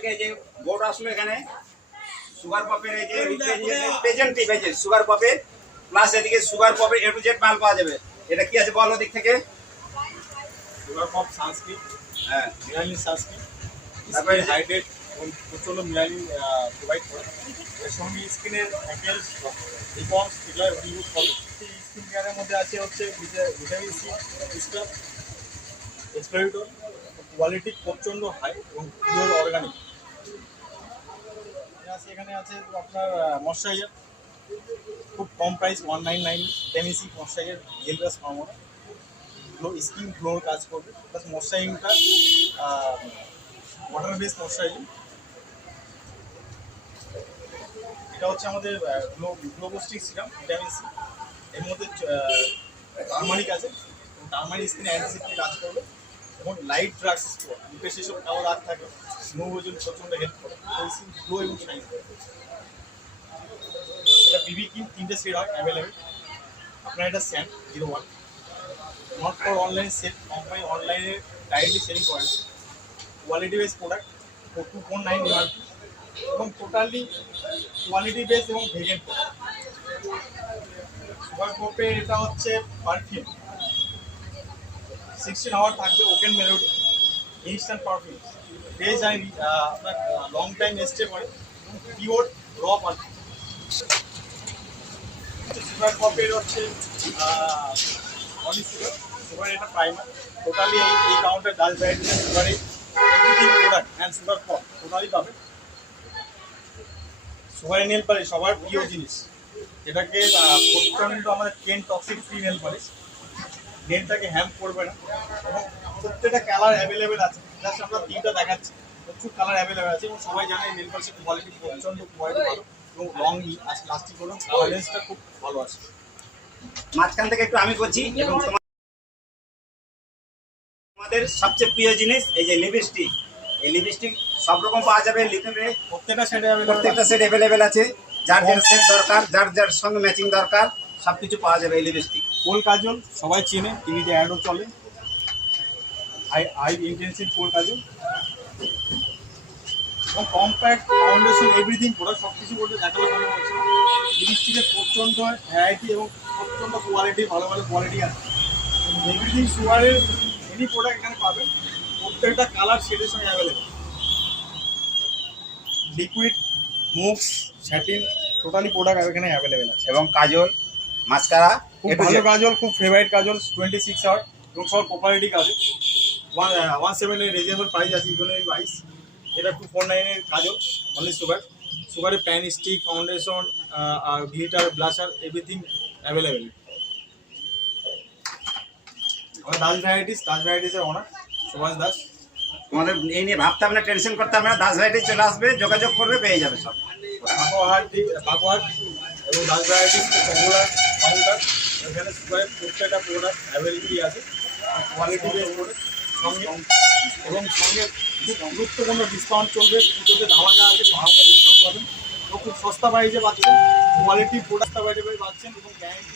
থেকে এই যে বোর্ড আসলো এখানে সুগার পপের এই যে প্রেজেন্ট পেজে সুগার পপের প্লাস এদিকে সুগার পপের এ টু জেড মাল পাওয়া যাবে। এটা কি আছে বলো দিক থেকে? সুগার পপ সানস্ক্রিন, হ্যাঁ, মিনারেল সানস্ক্রিন, তারপরে হাইড্রেট প্রচন্ড মিনারেল প্রোভাইড করে। এর সঙ্গে স্কিনের হ্যাকেলস রিপন্স এগুলো ইউজ করে। স্কিন কেয়ারের মধ্যে আছে হচ্ছে vitamin C scrub, exfoliator, quality প্রচণ্ড হাই এবং পিওর অর্গানিক। এখানে আছে আপনার ময়শ্চারাইজার, খুব কম প্রাইস 199 টেমিসি moisturiser gel base formula, skin গ্লোর কাজ করবে। প্লাস ময়শ্চারাইজিংটা ওয়াটার বেস ময়শ্চারাইজিং। এটা হচ্ছে আমাদের গ্লোবোস্টিক সিরাম ভিটামিন সি, এর মধ্যে টার্মারিক আছে, টার্মারিক স্কিনে অ্যান্টিসেপ্টিক কাজ করবে এবং লাইট ড্রাগস স্টোর মুখে সেসব কালো দাগ থাকে স্নোর জন্য প্রচণ্ড হেল্প করে, স্কিন গ্লো এবং শাইন করে। এটা বিবি ক্রিম 3টে শেড হয় অ্যাভেলেবেল। আপনার এটা স্যান 01, not for online sale, company অনলাইনে ডাইরেক্টলি সেলিং করে। কোয়ালিটি বেস প্রোডাক্ট 249 এমআরপি এবং টোটালি কোয়ালিটি বেস এবং ভেগান প্রোডাক্ট। সুগার পপে এটা হচ্ছে পারফিউম, 16 আওয়ার থাকবে, open melody, instant perfume, base আর আপনার লং টাইম স্টে করে এবং পিওর র পারফিউম। সুগার পপের হচ্ছে অনেক সুগার এটা প্রাইমার, টোটালি এই কাউন্টার ডাল ভ্যারাইটিস সুগারে everything product and Sugar Pop totally পাবে। সুগার নেল পালিশ সবার প্রিয় জিনিস, যেটাকে প্রচণ্ড আমাদের 10 টক্সিক ফ্রি নেল পালিশ, নেলটাকে হ্যাম্প করবে না এবং প্রত্যেকটা কালার অ্যাভেলেবেল আছে। জাস্ট আমরা 3টা দেখাচ্ছি, প্রচুর কালার অ্যাভেলেবেল আছে এবং সবাই জানে নেল পালিশের কোয়ালিটি প্রচণ্ড কোয়ালিটি ভালো এবং লং লাস্টিং করুন, কালার রেঞ্জটা খুব ভালো আছে। মাঝখান থেকে একটু আমি বলছি এবং আমাদের সবচেয়ে প্রিয় জিনিস এই যে লিপস্টিক, এই লিপস্টিক সব রকম পাওয়া যাবে। লিপে প্রত্যেকটা সেট অ্যাভেলেবেল আছে, যার যার সেট দরকার, যার যার সঙ্গে ম্যাচিং দরকার সবকিছু পাওয়া যাবে এই লিপস্টিক। কোল কাজল সবাই চেনে, টিভিতে অ্যাডও চলে, হাই ইন্টেন্সিভ কোল কাজল এবং কম্প্যাক্ট ফাউন্ডেশন এভরিথিং প্রোডাক্ট সব কিছু বলতে দেখানো সম্ভব হচ্ছে। লিপস্টিকের প্রচণ্ড ভ্যারাইটি এবং প্রচণ্ড কোয়ালিটি, ভালো ভালো কোয়ালিটি আছে। এভরিথিং সুগারের এনি প্রোডাক্ট এখানে পাবেন, প্রত্যেকটা কালার শেডের সঙ্গে available. Liquid, moves, satin totally product এখানে অ্যাভেলেবেল আছে এবং কাজল, মাস্কারা, খুব ভালো কাজল, খুব ফেভারিট কাজল 26 আওয়ার এবং সব কোপারেটি কাজল। 17 এর রিজনেবল প্রাইস আছে, ইকোনমিক প্রাইস। এটা 249 এর কাজল, অনলি সুগারের প্যান স্টিক, ফাউন্ডেশন, আর গ্লিটার, ব্লাশার এভরিথিং অ্যাভেলেবেল। আমার দাস ভ্যারাইটিসের ওনার সুভাষ দাস। তোমাদের এই নিয়ে ভাবতে হবে না, টেনশন করতে হবে না, দাস ভ্যারাইটি চলে আসবে, যোগাযোগ করবে, পেয়ে যাবে সব। বাগুহাট এবং দাস ভ্যারাইটিস পপুলার কাউন্টার, এখানে সুগারের প্রত্যেকটা প্রোডাক্ট অ্যাভেলেবলই আছে, কোয়ালিটি বেস প্রোডাক্ট সঙ্গে এবং সঙ্গে খুব গুরুত্বপূর্ণ ডিসকাউন্ট চলবে। পুজোতে ধামাকা আছে, ধামাকা ডিসকাউন্ট পাবেন এবং খুব সস্তা প্রাইসে পাচ্ছেন, কোয়ালিটি প্রোডাক্ট পাচ্ছেন এবং গ্যারান্টি